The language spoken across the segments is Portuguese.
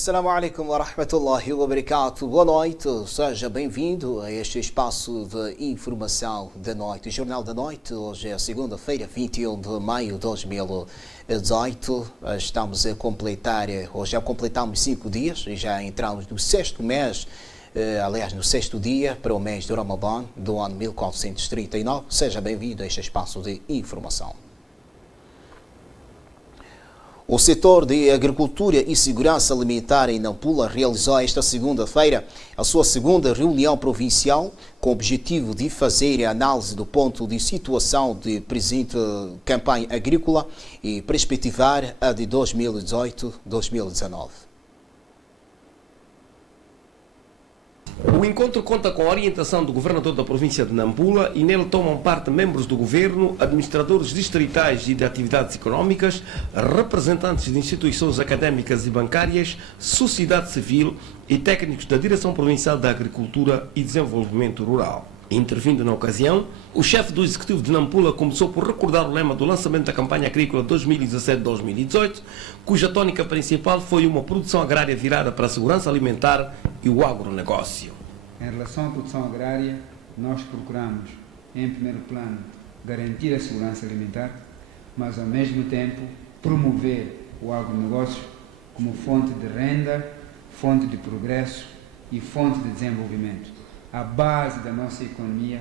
Assalamu alaikum wa rahmatullahi wa barakatuh. Boa noite, seja bem-vindo a este espaço de informação da noite. O Jornal da Noite, hoje é segunda-feira, 21 de maio de 2018. Estamos a completar, hoje já completamos 5 dias e já entramos no sexto mês, aliás, no sexto dia para o mês de Ramadã do ano 1439. Seja bem-vindo a este espaço de informação. O setor de agricultura e segurança alimentar em Nampula realizou esta segunda-feira a sua segunda reunião provincial com o objetivo de fazer a análise do ponto de situação de presente campanha agrícola e perspectivar a de 2018-2019. O encontro conta com a orientação do governador da província de Nampula e nele tomam parte membros do governo, administradores distritais e de atividades económicas, representantes de instituições académicas e bancárias, sociedade civil e técnicos da Direção Provincial da Agricultura e Desenvolvimento Rural. Intervindo na ocasião, o chefe do Executivo de Nampula começou por recordar o lema do lançamento da campanha agrícola 2017-2018, cuja tônica principal foi uma produção agrária virada para a segurança alimentar e o agronegócio. Em relação à produção agrária, nós procuramos, em primeiro plano, garantir a segurança alimentar, mas ao mesmo tempo promover o agronegócio como fonte de renda, fonte de progresso e fonte de desenvolvimento. A base da nossa economia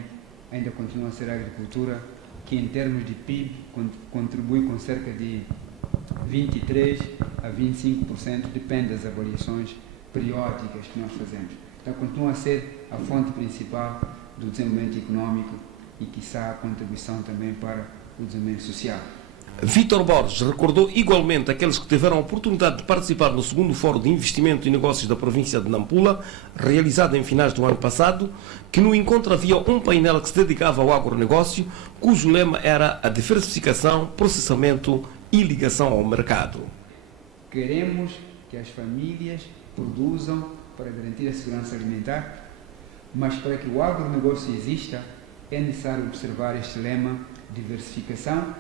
ainda continua a ser a agricultura, que em termos de PIB contribui com cerca de 23 a 25%, depende das avaliações periódicas que nós fazemos. Então continua a ser a fonte principal do desenvolvimento económico e, quiçá, a contribuição também para o desenvolvimento social. Vítor Borges recordou igualmente aqueles que tiveram a oportunidade de participar no segundo Fórum de Investimento e Negócios da província de Nampula, realizado em finais do ano passado, que no encontro havia um painel que se dedicava ao agronegócio, cujo lema era a diversificação, processamento e ligação ao mercado. Queremos que as famílias produzam para garantir a segurança alimentar, mas para que o agronegócio exista é necessário observar este lema: diversificação,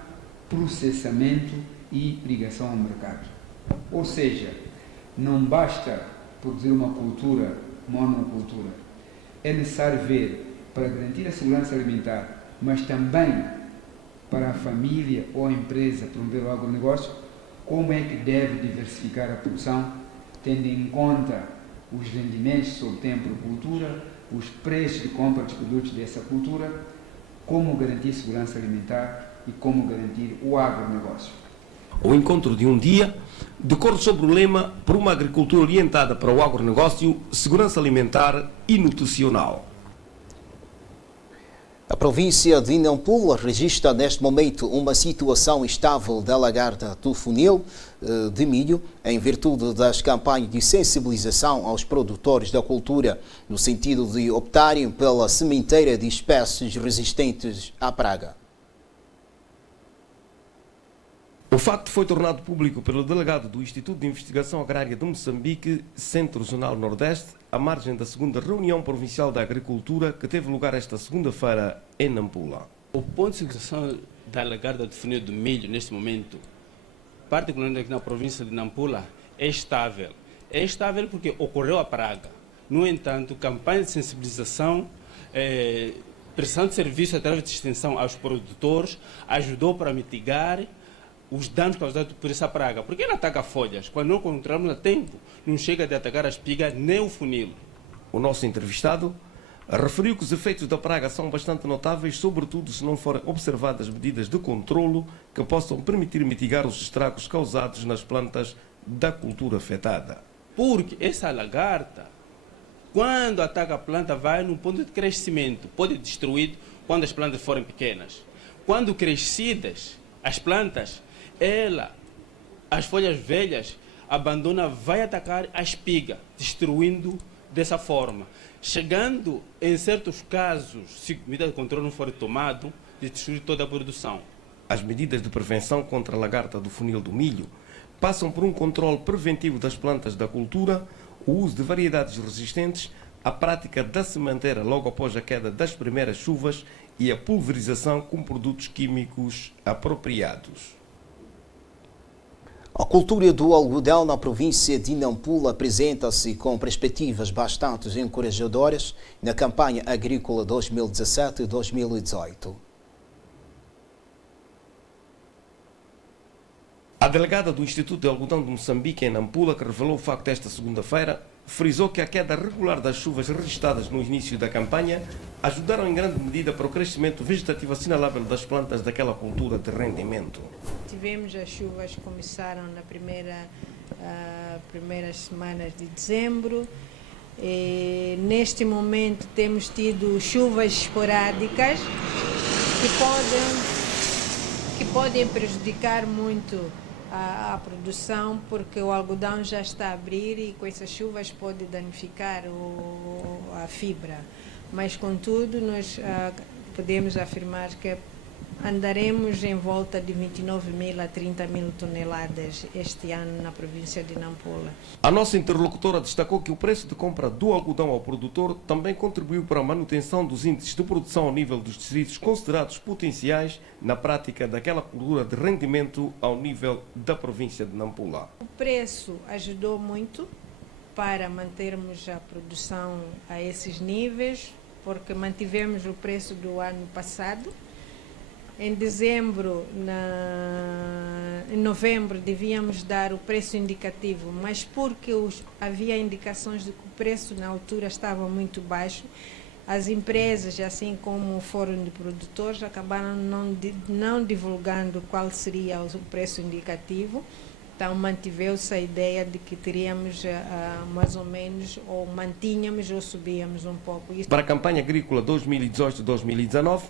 processamento e ligação ao mercado. Ou seja, não basta produzir uma cultura, monocultura. É necessário ver, para garantir a segurança alimentar, mas também para a família ou a empresa promover o agronegócio, como é que deve diversificar a produção, tendo em conta os rendimentos que se obtém por cultura, os preços de compra dos produtos dessa cultura, como garantir segurança alimentar e como garantir o agronegócio. O encontro de um dia decorre sobre o lema por uma agricultura orientada para o agronegócio, segurança alimentar e nutricional. A província de Nampula registra neste momento uma situação estável da lagarta do funil de milho, em virtude das campanhas de sensibilização aos produtores da cultura, no sentido de optarem pela sementeira de espécies resistentes à praga. O facto foi tornado público pelo delegado do Instituto de Investigação Agrária de Moçambique, Centro Zonal Nordeste, à margem da segunda reunião provincial da agricultura que teve lugar esta segunda-feira em Nampula. O ponto de situação da lagarta de funil do milho neste momento, particularmente aqui na província de Nampula, é estável. É estável porque ocorreu a praga. No entanto, campanha de sensibilização, prestando serviço através de extensão aos produtores, ajudou para mitigar os danos causados por essa praga. Porque ela ataca folhas. Quando não encontramos a tempo, não chega de atacar a espiga nem o funil. O nosso entrevistado referiu que os efeitos da praga são bastante notáveis, sobretudo se não forem observadas medidas de controlo que possam permitir mitigar os estragos causados nas plantas da cultura afetada. Porque essa lagarta, quando ataca a planta, vai num ponto de crescimento. Pode destruir quando as plantas forem pequenas. Quando crescidas, as plantas, as folhas velhas, abandona, vai atacar a espiga, destruindo dessa forma. Chegando, em certos casos, se medida de controle não for tomado, de destruir toda a produção. As medidas de prevenção contra a lagarta do funil do milho passam por um controle preventivo das plantas da cultura, o uso de variedades resistentes, a prática da sementeira logo após a queda das primeiras chuvas e a pulverização com produtos químicos apropriados. A cultura do algodão na província de Nampula apresenta-se com perspectivas bastante encorajadoras na campanha agrícola 2017-2018. A delegada do Instituto de Algodão de Moçambique, em Nampula, que revelou o facto esta segunda-feira, frisou que a queda regular das chuvas registradas no início da campanha ajudaram em grande medida para o crescimento vegetativo assinalável das plantas daquela cultura de rendimento. Tivemos as chuvas que começaram na primeiras semanas de dezembro. Neste momento temos tido chuvas esporádicas que podem prejudicar muito a produção, porque o algodão já está a abrir e com essas chuvas pode danificar a fibra. Mas, contudo, nós podemos afirmar que andaremos em volta de 29.000 a 30.000 toneladas este ano na província de Nampula. A nossa interlocutora destacou que o preço de compra do algodão ao produtor também contribuiu para a manutenção dos índices de produção ao nível dos distritos considerados potenciais na prática daquela cultura de rendimento ao nível da província de Nampula. O preço ajudou muito para mantermos a produção a esses níveis, porque mantivemos o preço do ano passado. Em dezembro, em novembro, devíamos dar o preço indicativo, mas porque havia indicações de que o preço na altura estava muito baixo, as empresas, assim como o Fórum de Produtores, acabaram não divulgando qual seria o preço indicativo. Então, mantiveu-se a ideia de que teríamos mais ou menos, ou mantínhamos ou subíamos um pouco. Para a campanha agrícola 2018-2019,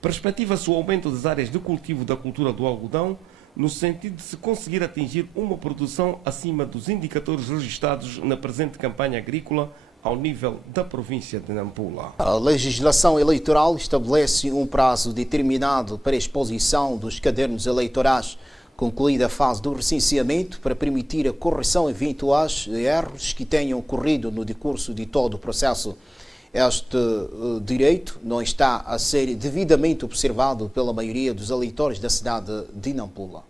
perspectiva-se o aumento das áreas de cultivo da cultura do algodão, no sentido de se conseguir atingir uma produção acima dos indicadores registrados na presente campanha agrícola ao nível da província de Nampula. A legislação eleitoral estabelece um prazo determinado para a exposição dos cadernos eleitorais, concluída a fase do recenseamento, para permitir a correção de eventuais erros que tenham ocorrido no decurso de todo o processo. Este direito não está a ser devidamente observado pela maioria dos eleitores da cidade de Nampula.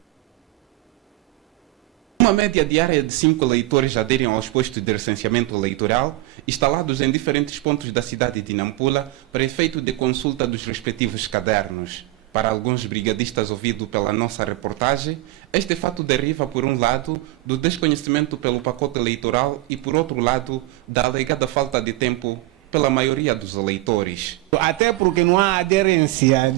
Uma média diária de 5 eleitores aderem aos postos de recenseamento eleitoral, instalados em diferentes pontos da cidade de Nampula, para efeito de consulta dos respectivos cadernos. Para alguns brigadistas ouvidos pela nossa reportagem, este fato deriva, por um lado, do desconhecimento pelo pacote eleitoral e, por outro lado, da alegada falta de tempo pela maioria dos eleitores. Até porque não há aderência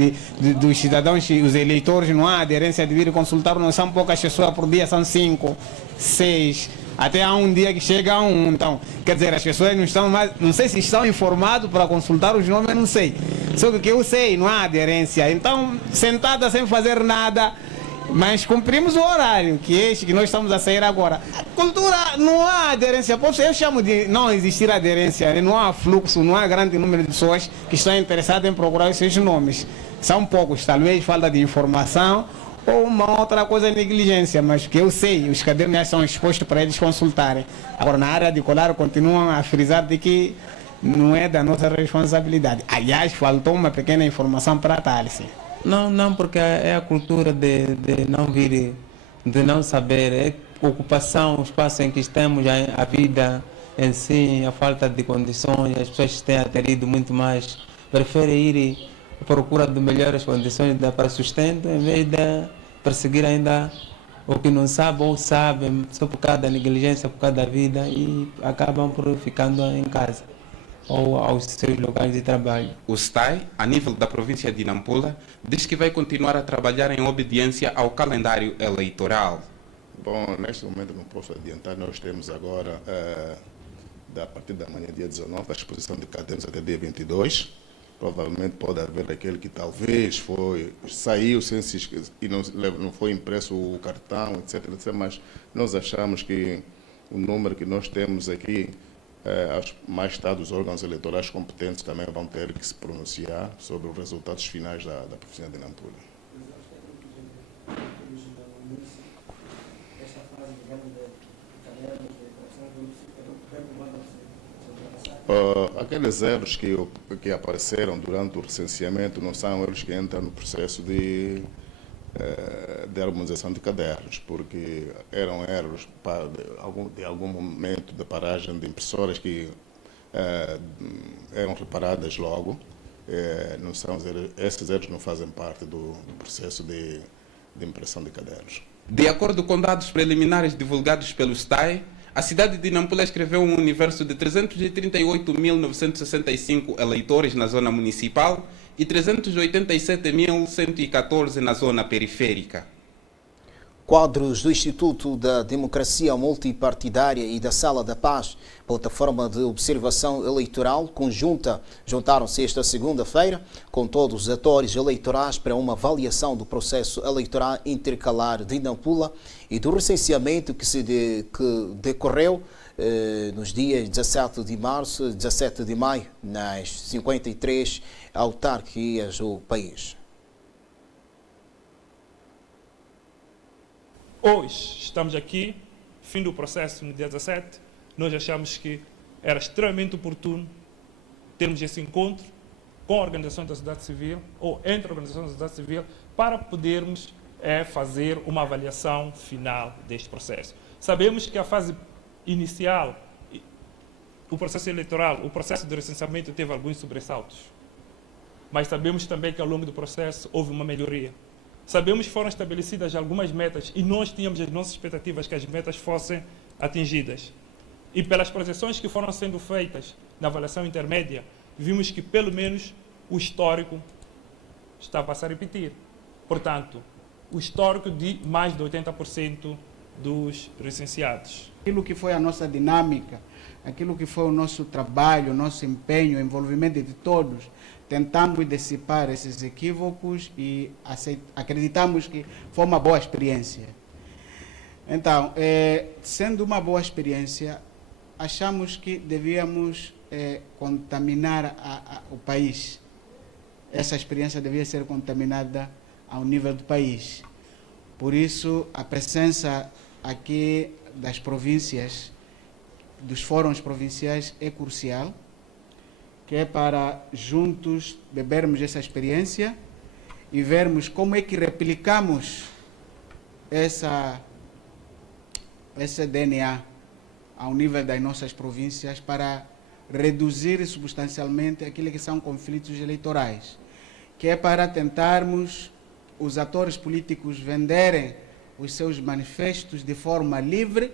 dos cidadãos e os eleitores, não há aderência de vir consultar, não são poucas pessoas por dia, são 5, 6, até há um dia que chega a 1. Então, quer dizer, as pessoas não estão mais, não sei se estão informados para consultar os nomes, não sei. Só que eu sei, não há aderência. Então, sentada sem fazer nada, mas cumprimos o horário, que é este que nós estamos a sair agora. A cultura, não há aderência, eu chamo de não existir aderência, não há fluxo, não há grande número de pessoas que estão interessadas em procurar os seus nomes. São poucos, talvez falta de informação ou uma outra coisa, negligência, mas que eu sei, os cadernos já estão expostos para eles consultarem. Agora, na área de colar, continuam a frisar de que não é da nossa responsabilidade. Aliás, faltou uma pequena informação para a Thalys. Não, porque é a cultura de não vir, de não saber, é ocupação, o espaço em que estamos, a vida em si, a falta de condições, as pessoas têm aterido muito mais, preferem ir à procura de melhores condições para sustento, em vez de perseguir ainda o que não sabe ou sabem, só por causa da negligência, por causa da vida, e acabam por ficando em casa ou aos seus locais de trabalho. O STAI, a nível da província de Nampula, diz que vai continuar a trabalhar em obediência ao calendário eleitoral. Bom, neste momento não posso adiantar, nós temos agora, a partir da manhã, dia 19, a exposição de cadernos até dia 22. Provavelmente pode haver aquele que talvez saiu sem se esquecer, e não foi impresso o cartão, etc, mas nós achamos que o número que nós temos aqui, mais tarde os órgãos eleitorais competentes também vão ter que se pronunciar sobre os resultados finais da província de Nampula. Aqueles erros que apareceram durante o recenseamento não são erros que entram no processo de de harmonização de cadernos, porque eram erros de algum momento de paragem de impressoras que eram reparadas logo. Não são, esses erros não fazem parte do processo de impressão de cadernos. De acordo com dados preliminares divulgados pelo STAI, a cidade de Nampula escreveu um universo de 338.965 eleitores na zona municipal e 387.114 na zona periférica. Quadros do Instituto da Democracia Multipartidária e da Sala da Paz, plataforma de observação eleitoral conjunta, juntaram-se esta segunda-feira com todos os atores eleitorais para uma avaliação do processo eleitoral intercalar de Nampula e do recenseamento que decorreu nos dias 17 de março e 17 de maio nas 53 autarquias do país. Hoje estamos aqui, fim do processo no dia 17, nós achamos que era extremamente oportuno termos esse encontro com a organização da sociedade civil, ou entre a organização da sociedade civil, para podermos fazer uma avaliação final deste processo. Sabemos que a fase inicial, o processo eleitoral, o processo de recenseamento teve alguns sobressaltos, mas sabemos também que ao longo do processo houve uma melhoria. Sabemos que foram estabelecidas algumas metas e nós tínhamos as nossas expectativas que as metas fossem atingidas. E pelas projeções que foram sendo feitas na avaliação intermédia, vimos que pelo menos o histórico estava a se repetir. Portanto, o histórico de mais de 80% dos recenseados. Aquilo que foi a nossa dinâmica, aquilo que foi o nosso trabalho, o nosso empenho, o envolvimento de todos, tentamos dissipar esses equívocos e acreditamos que foi uma boa experiência. Então, sendo uma boa experiência, achamos que devíamos contaminar o país. Essa experiência devia ser contaminada ao nível do país. Por isso, a presença aqui das províncias, dos fóruns provinciais, é crucial, que é para juntos bebermos essa experiência e vermos como é que replicamos esse DNA ao nível das nossas províncias para reduzir substancialmente aquilo que são conflitos eleitorais, que é para tentarmos os atores políticos venderem os seus manifestos de forma livre,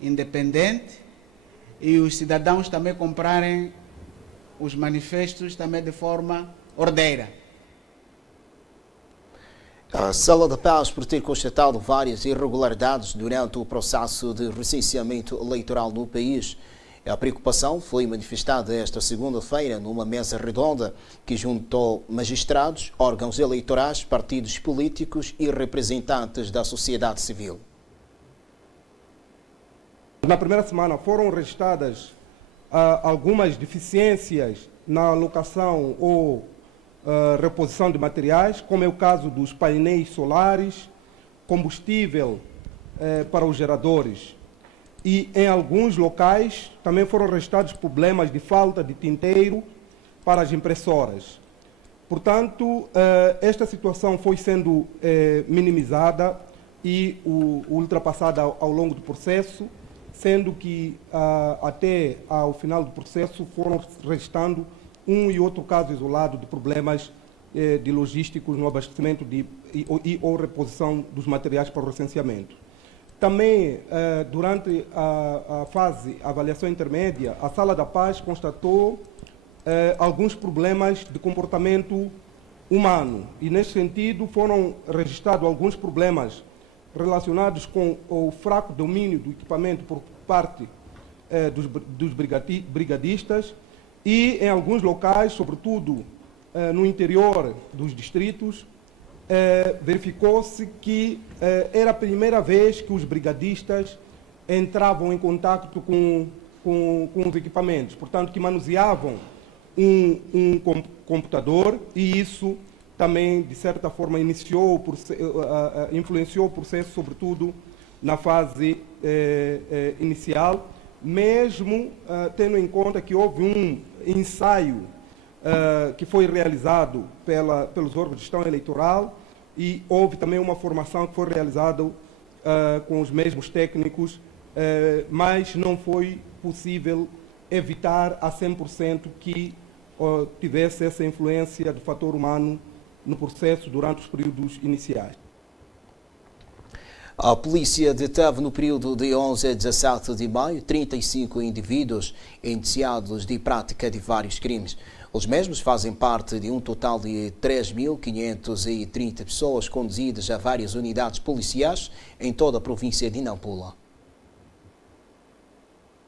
independente, e os cidadãos também comprarem os manifestos também de forma ordeira. A Sala da Paz, por ter constatado várias irregularidades durante o processo de recenseamento eleitoral no país, a preocupação foi manifestada esta segunda-feira numa mesa redonda que juntou magistrados, órgãos eleitorais, partidos políticos e representantes da sociedade civil. Na primeira semana foram registradas algumas deficiências na alocação ou reposição de materiais, como é o caso dos painéis solares, combustível para os geradores. E em alguns locais também foram registrados problemas de falta de tinteiro para as impressoras. Portanto, esta situação foi sendo minimizada e ultrapassada ao longo do processo, sendo que até ao final do processo foram registrando um e outro caso isolado de problemas de logísticos no abastecimento ou reposição dos materiais para o recenseamento. Também, durante a fase avaliação intermédia, a Sala da Paz constatou alguns problemas de comportamento humano e, nesse sentido, foram registrados alguns problemas relacionados com o fraco domínio do equipamento por parte dos brigadistas e, em alguns locais, sobretudo no interior dos distritos, verificou-se que era a primeira vez que os brigadistas entravam em contato com os equipamentos, portanto, que manuseavam um computador, e isso também, de certa forma, influenciou o processo, sobretudo na fase inicial, mesmo tendo em conta que houve um ensaio que foi realizado pelos órgãos de gestão eleitoral e houve também uma formação que foi realizada com os mesmos técnicos, mas não foi possível evitar a 100% que tivesse essa influência do fator humano no processo durante os períodos iniciais. A polícia deteve no período de 11 a 17 de maio 35 indivíduos indiciados de prática de vários crimes. Os mesmos fazem parte de um total de 3.530 pessoas conduzidas a várias unidades policiais em toda a província de Nampula.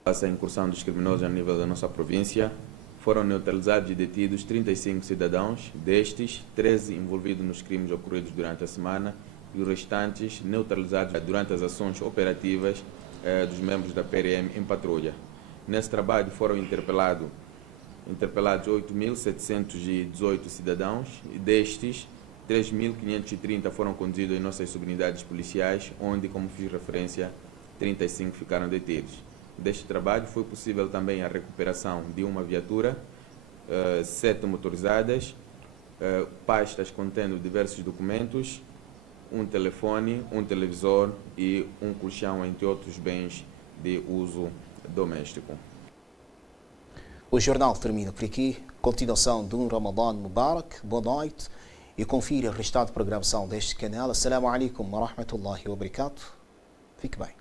Essa incursão dos criminosos a nível da nossa província, foram neutralizados e detidos 35 cidadãos, destes 13 envolvidos nos crimes ocorridos durante a semana e os restantes neutralizados durante as ações operativas dos membros da PRM em patrulha. Nesse trabalho foram interpelados 8.718 cidadãos e destes 3.530 foram conduzidos em nossas subunidades policiais, onde, como fiz referência, 35 ficaram detidos. Deste trabalho foi possível também a recuperação de uma viatura, 7 motorizadas, pastas contendo diversos documentos, um telefone, um televisor e um colchão, entre outros bens de uso doméstico. O jornal termina por aqui. Continuação de um Ramadan Mubarak. Boa noite e confira a restante programação deste canal. Assalamu alaikum wa rahmatullahi wa barakatuh. Fique bem.